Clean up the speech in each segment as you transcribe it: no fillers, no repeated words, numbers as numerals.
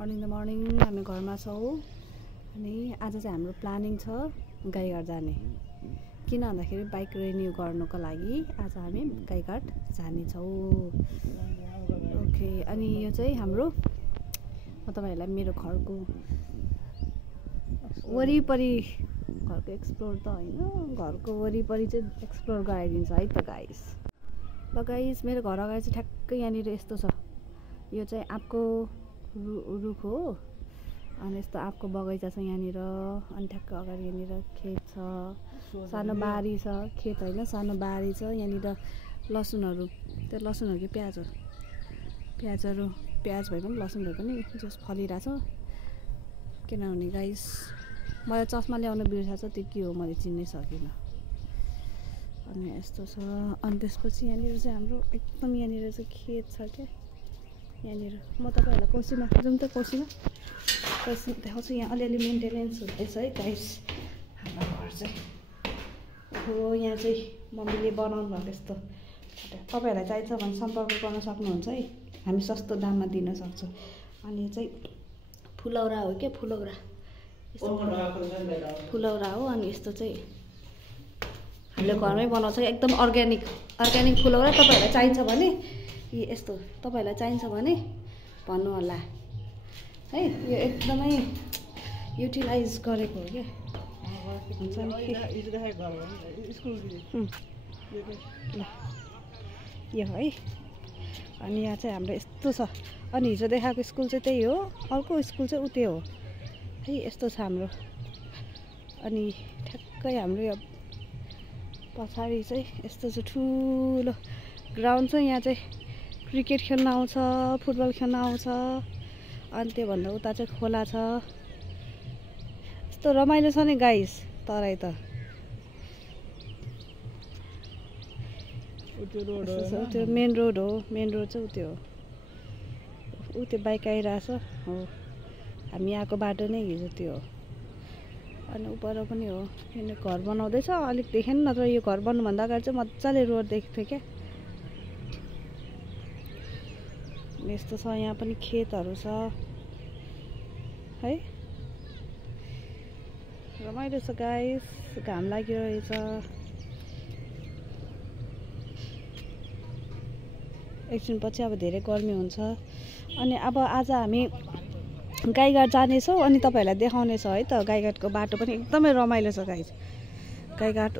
Early in the morning हामी घरमा छौँ अनि आज चाहिँ हाम्रो प्लानिङ छ गाईघाट जाने। किन भन्दाखेरि बाइक रिन्यू गर्नुको लागि आज हामी गाईघाट जानेछौँ। ओके, अनि यो चाहिँ हाम्रो म तपाईहरुलाई मेरो घरको वरिपरि, घरको एक्सप्लोर त होइन, घरको वरिपरि चाहिँ एक्सप्लोर गराइदिन्छ है त गाइस। ल गाइस, मेरो घर अगाडि चाहिँ ठ्याक्कै यहाँनिर यस्तो छ। यो चाहिँ आँपको रुख हो अनि यस्तो आँपको बगैँचा छ यहाँनिर। अनि ठ्याक्क अगाडि यहाँनिर खेत छ, सानो बारी छ, खेत होइन सानो बारी छ। यहाँनिर लसुनहरू, त्यो लसुनहरू कि प्याज हो, प्याज भए पनि लसुन भए पनि जस फलिरहेछ। किनभने गाइस मलाई चस्मा ल्याउन बिर्सेछ, त्यो के हो मैले चिन्नै सकिनँ। अनि यस्तो छ। अनि त्यसपछि यहाँनिर चाहिँ हाम्रो एकदम यहाँनिर चाहिँ खेत छ क्या। यहाँनिर म तपाईँहरूलाई कोसीमा जाउँ त, कोसीमा देखाउँछु। यहाँ अलिअलि मेन्टेनेन्स हुँदैछ है गाइस हाम्रो घर चाहिँ। हो, यहाँ चाहिँ मम्मीले बनाउनु भएको यस्तो। तपाईँहरूलाई चाहिन्छ भने सम्पर्क गर्न सक्नुहुन्छ है, हामी सस्तो दाममा दिन सक्छौँ। अनि चाहिँ फुलौरा हो क्या, फुलौरा हो। अनि यस्तो चाहिँ हामीले घरमै बनाउँछ, एकदम अर्ग्यानिक फुलौरा। तपाईँहरूलाई चाहिन्छ भने यस्तो, तपाईँहरूलाई चाहिन्छ भने भन्नु होला है। यो एकदमै युटिलाइज गरेको हो क्या। यो है। अनि यहाँ चाहिँ हाम्रो यस्तो छ। अनि हिजो देखाएको स्कुल चाहिँ त्यही हो, अर्को स्कुल चाहिँ उतै हो है। यस्तो छ हाम्रो। अनि ठ्याक्कै हाम्रो यो पछाडि चाहिँ यस्तो छ ठुलो ग्राउन्ड छ। यहाँ चाहिँ क्रिकेट खेल्न आउँछ, फुटबल खेल्न आउँछ। अनि त्योभन्दा उता चाहिँ खोला छ। यस्तो रमाइलो छ नि गाइस तराई त। त्यो मेन रोड हो, मेन रोड चाहिँ उत्यो हो। ऊ त्यो बाइक आइरहेछ हो, हामी आएको बाटो नै हिजो त्यो हो। अनि उपर पनि हो। यहाँ घर बनाउँदैछ, अलिक देखेन, नत्र यो घर बन्नुभन्दा अगाडि चाहिँ मजाले रोड देख्थ्यो क्या। यस्तो छ। यहाँ पनि खेतहरू छ है। रमाइलो छ गाइस, घाम लागिरहेछ। एकछिनपछि अब धेरै गर्मी हुन्छ। अनि अब आज हामी गाईघाट जानेछौँ अनि तपाईँहरूलाई देखाउनेछ है त। गाईघाटको बाटो पनि एकदमै रमाइलो छ गाइस। गाईघाट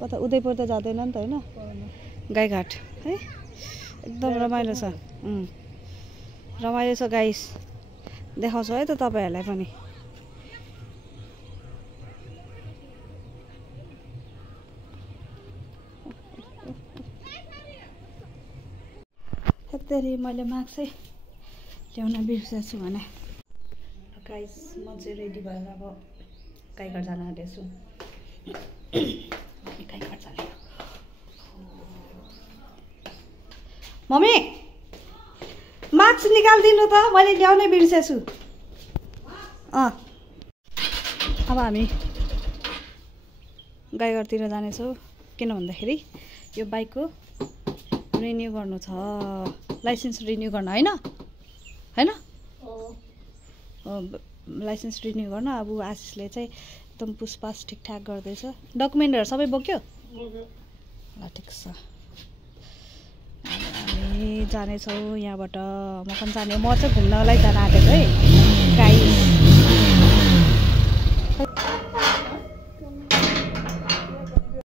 कता उदयपुर त जाँदैन नि त होइन, गाईघाट है एकदम रमाइलो छ। रमाइलो छ गाइस, देखाउँछु है त तपाईँहरूलाई पनि। यति मैले मार्क्सै ल्याउन बिर्सेछु भने। गाइस, म चाहिँ रेडी भएर अब गाईघाट जान आँटेछु। गाईघाट जाने। मम्मी मार्क्स निकालिदिनु त, मैले ल्याउनै बिर्सेछु। अब हामी गाईघाटतिर जानेछौँ। किन भन्दाखेरि यो बाइकको रिन्यू गर्नु छ, लाइसेन्स रिन्यू गर्न होइन लाइसेन्स रिन्यू गर्न। अब आशिषले चाहिँ एकदम पुसपास ठिकठाक गर्दैछ। डकुमेन्टहरू सबै बोक्यो? ल ठिक छ। हामी जानेछौँ यहाँबाट। म पनि जाने, म चाहिँ घुम्नलाई जान आँटेको है गाइस।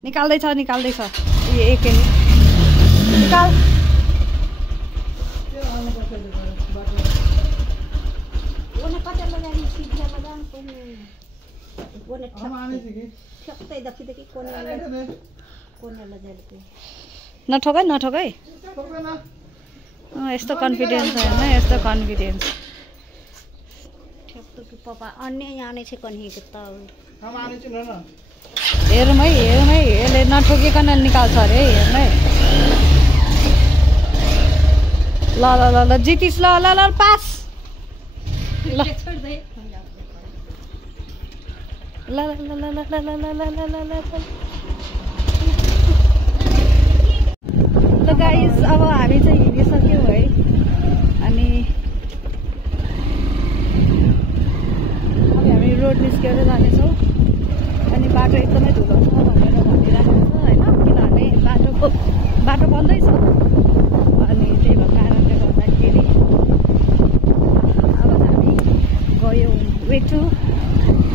निकाल्दैछ एक निकाल। नठोकै यस्तो कन्फिडेन्स है, यस्तो कन्फिडेन्स। हेरौँ है, यसले नठोकिकन निकाल्छ अरे, हेर्नु है। ल जितिस, ल पास। ल गाइस, अब हामी चाहिँ हिँडिसक्यौँ है। अनि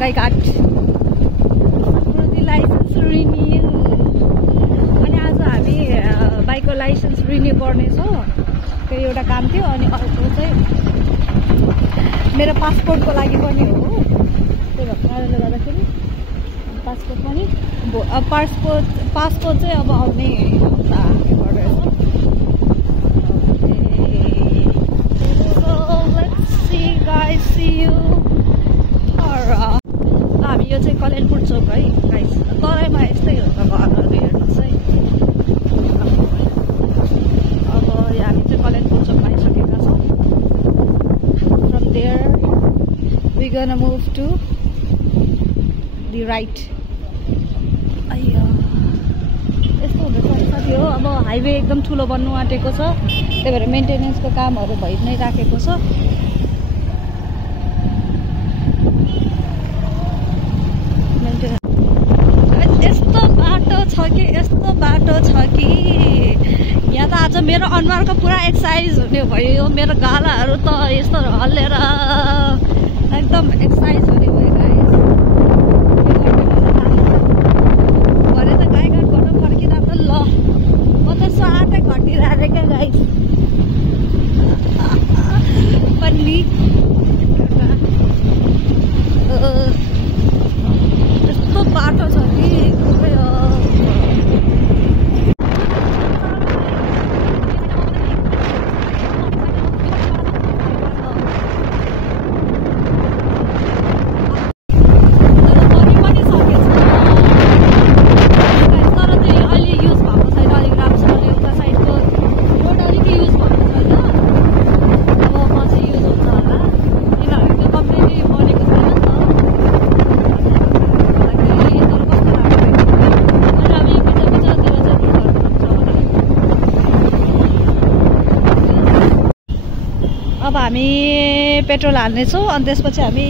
गाईघाट लाइसेन्स रिन्यू। अनि आज हामी बाइकको लाइसेन्स रिन्यू गर्नेछौँ। त्यो एउटा काम थियो। अनि अर्को चाहिँ मेरो पासपोर्टको लागि पनि हो। त्यही भएको कारणले गर्दाखेरि पासपोर्ट पनि पासपोर्ट चाहिँ अब आउने हप्ता गरेर हामी यो चाहिँ कल्याणपुर चोक है गाइस। तराईमा यस्तै हो त घरहरू हेर्नुहोस् है। अब हामी चाहिँ कल्याणपुर चोकमा आइसकेका छौँ। From there we gonna move to the right. यस्तो हुँदैछ साथी हो। अब हाइवे एकदम ठुलो बन्नु आँटेको छ। त्यही भएर मेन्टेनेन्सको कामहरू भइ नै राखेको छ। यस्तो बाटो छ कि यहाँ त आज मेरो अनुहारको पुरा एक्सर्साइज हुने भयो। मेरो गालाहरू त यस्तो हल्लेर एकदम एक्सर्साइज हुने भयो गाइस। भरे त गाईघाटबाट फर्किँदा त ल म त साटै घटिरहेको क्या गाइस। पनि यस्तो बाटो छ कि अब हामी पेट्रोल हाल्नेछौँ। अनि त्यसपछि हामी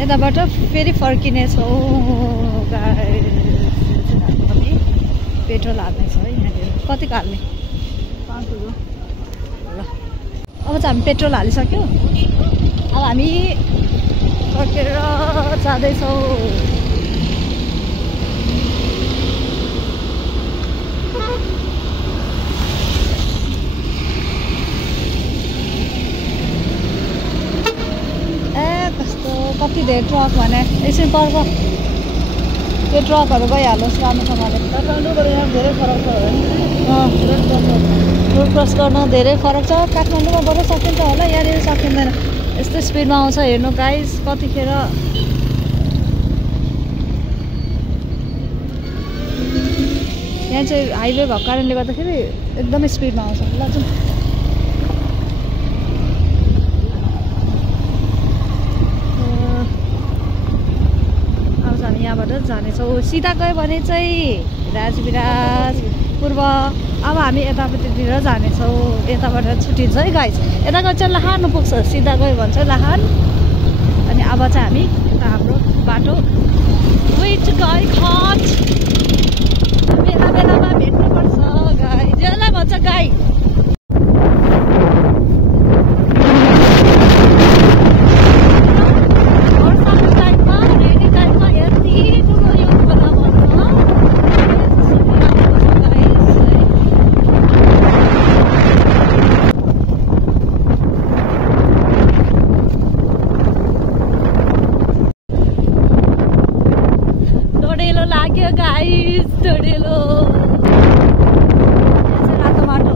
यताबाट फेरि फर्किनेछौँ। हामी पेट्रोल हाल्नेछौँ है। यहाँनिर कतिको हाल्ने? 5 रुपियाँ। ल अब चाहिँ हामी पेट्रोल हालिसक्यौँ। अब हामी फर्केर जाँदैछौँ। कति धेरै ट्रक भने एकछिन पर्छ। त्यो ट्रकहरू गइहालोस् राम्रोसँगले। काठमाडौँबाट यहाँ धेरै फरक छ रोड क्रस गर्न धेरै फरक छ। काठमाडौँमा बरु सकिन्छ होला, यहाँनिर सकिँदैन। यस्तो स्पिडमा आउँछ हेर्नु गाइस। कतिखेर यहाँ चाहिँ हाइवे भएको कारणले गर्दाखेरि एकदमै स्पिडमा आउँछ। ल जाउँ। यहाँबाट जानेछौँ। सिधा गयो भने चाहिँ राजविराज पूर्व। अब हामी यतापट्टितिर जानेछौँ। यताबाट छुट्टिन्छ है गाइस। यता गयो चाहिँ लाहान पुग्छ। सिधा गयो भने चाहिँ लाहान। अनि अब चाहिँ हामी यता हाम्रो बाटो वेट गाईघाट। बेला बेलामा भेट्नुपर्छ गाई। जसलाई भन्छ गाई। गाइस डडेलो रातो माटो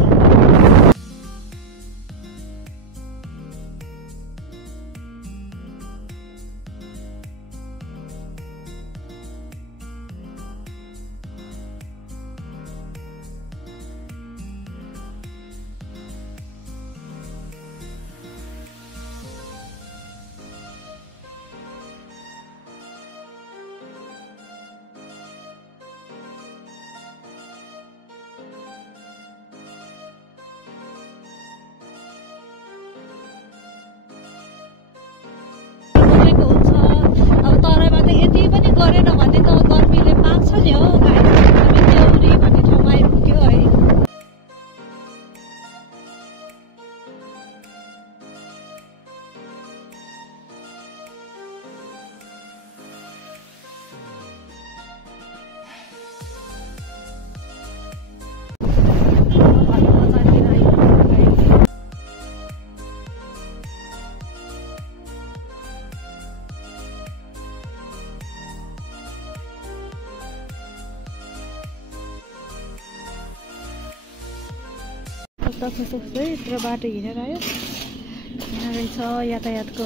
खस्ता खस्ता खस्दै पुरा बाटो हिँडेर आयो। यहाँ रहेछ यातायातको।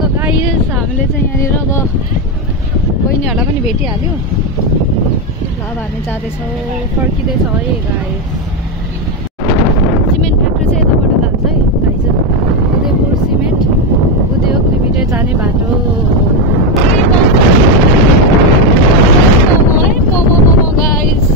ल गाइस हामीले चाहिँ यहाँनिर अब बहिनीहरूलाई पनि भेटिहाल्यो। ल अब हामी जाँदैछौँ, फर्किँदैछ है गाइस। सिमेन्ट फ्याक्ट्री चाहिँ यताबाट जान्छ है गाइस। उदयपुर सिमेन्ट उद्योग लिमिटेड जाने बाटो। मोमो गाइस।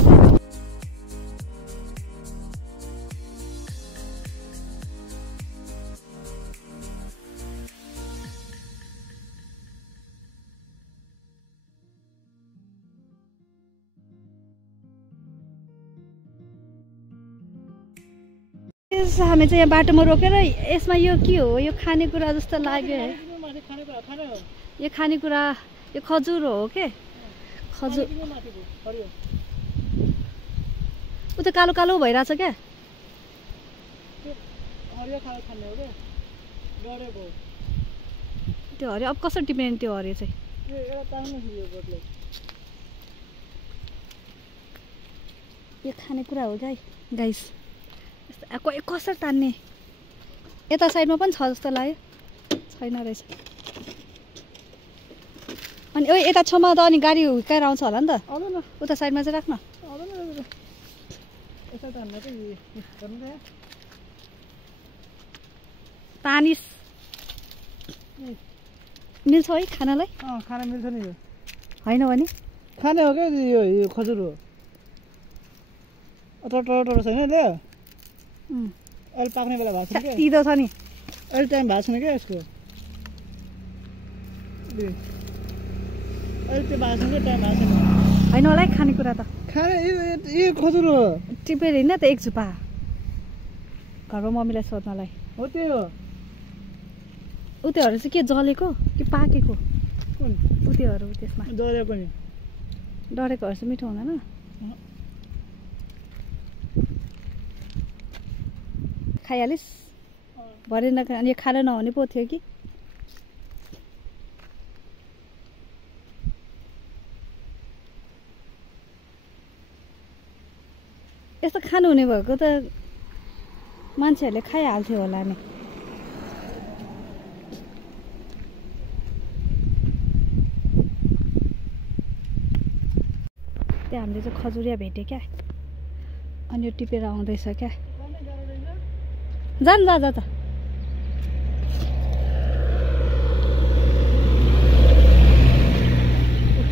हामी चाहिँ यहाँ बाटोमा रोकेर यसमा यो के हो? यो खानेकुरा जस्तो लाग्यो है। यो खानेकुरा यो खजुर हो के? खजुर उता कालो कालो भइरहेछ क्या। त्यो हरियो अब कसरी टिप्ने त्यो हरियो चाहिँ? यो खानेकुरा हो गाइस। कसरी तान्ने? यता साइडमा पनि छ जस्तो लाग्यो, छैन रहेछ। अनि ओ यता छेउमा त अनि गाडी हुर्काएर आउँछ होला नि त। उता साइडमा चाहिँ राख्न। तानिस मिल्छ है खानालाई? खाना मिल्छ नि यो। होइन भने खाने हो क्या यो खजुर हो। टोटो छैन ले। अहिले पाक्ने बेला भएको छैन क्या। तितो छ नि। अहिले टाइम भएको छैन क्या यसको। अहिले त्यो भएको छैन क्या, टाइम भएको छैन। होइन होला है खानेकुरा त। खाने यो खजुर हो। टिपेर हिँड्न त एक झुपा। घरमा मम्मीलाई सोध्नलाई हो त्यो हो। उत्योहरू चाहिँ के जलेको कि पाकेको? कुन उत्योहरू त्यसमा डरेको नि? डरेकोहरू चाहिँ मिठो हुँदैन। खाइहालिस् भरे न। अनि यो खाना नहुने पो थियो कि? यस्तो खानु हुने भएको त मान्छेहरूले खाइहाल्थ्यो होला नि। त्यहाँ हामीले चाहिँ खजुरिया भेट्यो क्या। अनि यो टिपेर आउँदैछ क्या। जान जा त।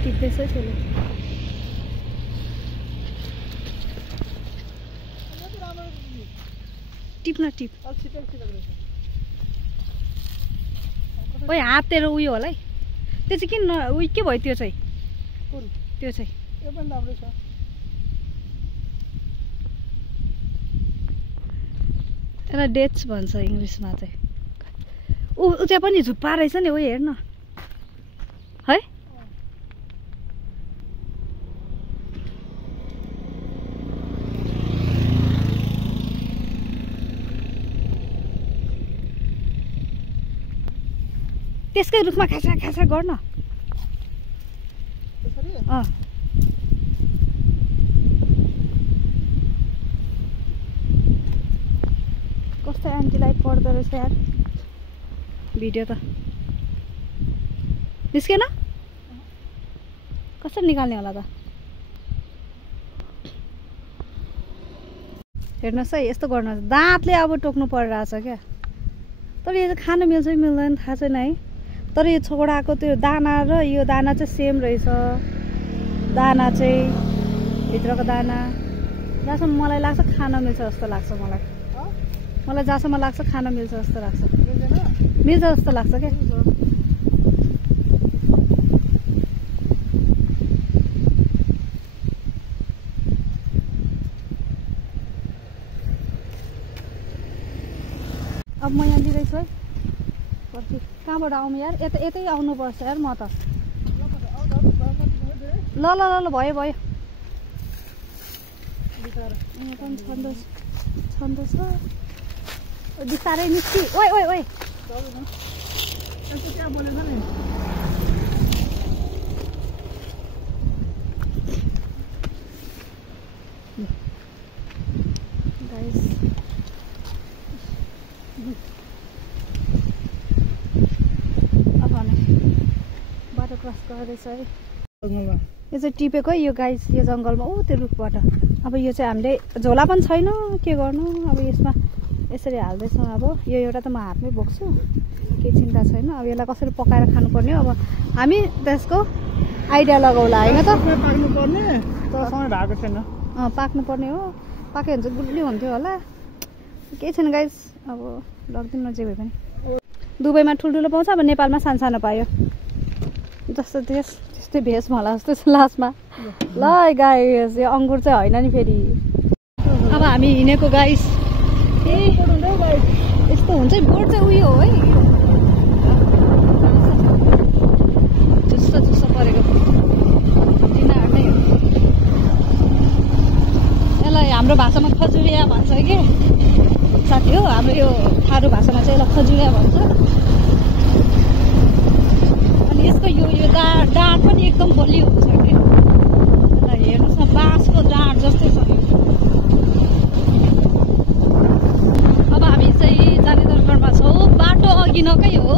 टिप्दैछ त्यसले। टिप्न टिप। ओइ हात तेरो उयो होला है। त्यो चाहिँ किन उयो के भयो त्यो चाहिँ? त्यो चाहिँ यो पनि राम्रै छ। यसलाई डेट्स भन्छ इङ्ग्लिसमा चाहिँ। ऊ त्यहाँ पनि झुप्पा रहेछ नि। उयो हेर्न है। त्यसकै रुखमा खासा खासा गर्न। कस्तो एन्टी लाइट पर्दो रहेछ यार। भिडियो त निस्केन? कसरी निकाल्ने होला त? हेर्नुहोस् है यस्तो गर्नुहोस्। दाँतले अब टोक्नु परिरहेछ क्या। तर यो चाहिँ खानु मिल्छ कि मिल्दैन थाहा छैन है। तर यो छोडाको त्यो दाना र यो दाना चाहिँ सेम रहेछ। दाना चाहिँ भित्रको दाना जहाँसम्म मलाई लाग्छ खान मिल्छ जस्तो लाग्छ। मलाई जहाँसम्म लाग्छ खान मिल्छ जस्तो लाग्छ। मिल्छ जस्तो लाग्छ क्या। अब म यहाँ दिँदैछु है। पछि कहाँबाट आउनु यार? यतै आउनुपर्छ यार म त। ल ल ल ल भयो भयो। यहाँ पनि छन्द छ। बिस्तारै निस्कि। ओइ ओइ ओइ गाइस क्रस गर्दैछ है जङ्गलमा यो चाहिँ टिपेको है यो गाइस यो जङ्गलमा ऊ त्यो रुखबाट अब यो चाहिँ हामीले झोला पनि छैन के गर्नु अब यसमा यसरी हाल्दैछौँ अब यो एउटा त म हातमै बोक्छु केही चिन्ता छैन अब यसलाई कसरी पकाएर खानुपर्ने हो अब हामी त्यसको आइडिया लगाउला होइन त पाक्नुपर्ने तर समय भएको छैन पाक्नुपर्ने हो पाक्यो भने चाहिँ गुल्ली हुन्थ्यो होला केही छैन गाइस अब लग्दिनु जे भए पनि दुबईमा ठुल्ठुलो पाउँछ अब नेपालमा सानो पायो जस्तो त्यस्तै भेष होला जस्तो छ लास्टमा ल गाइस यो अङ्गुर चाहिँ होइन नि फेरि अब हामी हिँडेको गाइस ए यस्तो हुन्छ बोर्ड चाहिँ उयो हो है जुस्सा परेको तिनीहरू नै यसलाई हाम्रो भाषामा खजुरिया भन्छ कि साथी हो हाम्रो यो थारू भाषामा चाहिँ यसलाई खजुरिया भन्छ अनि यसको यो डाँठ पनि एकदम बलियो हुन्छ कि यसलाई हेर्नुहोस् न बाँसको डाँठ जस्तै छ यो अब हामी चाहिँ जाने दरबारमा छौँ बाटो अघि नकै हो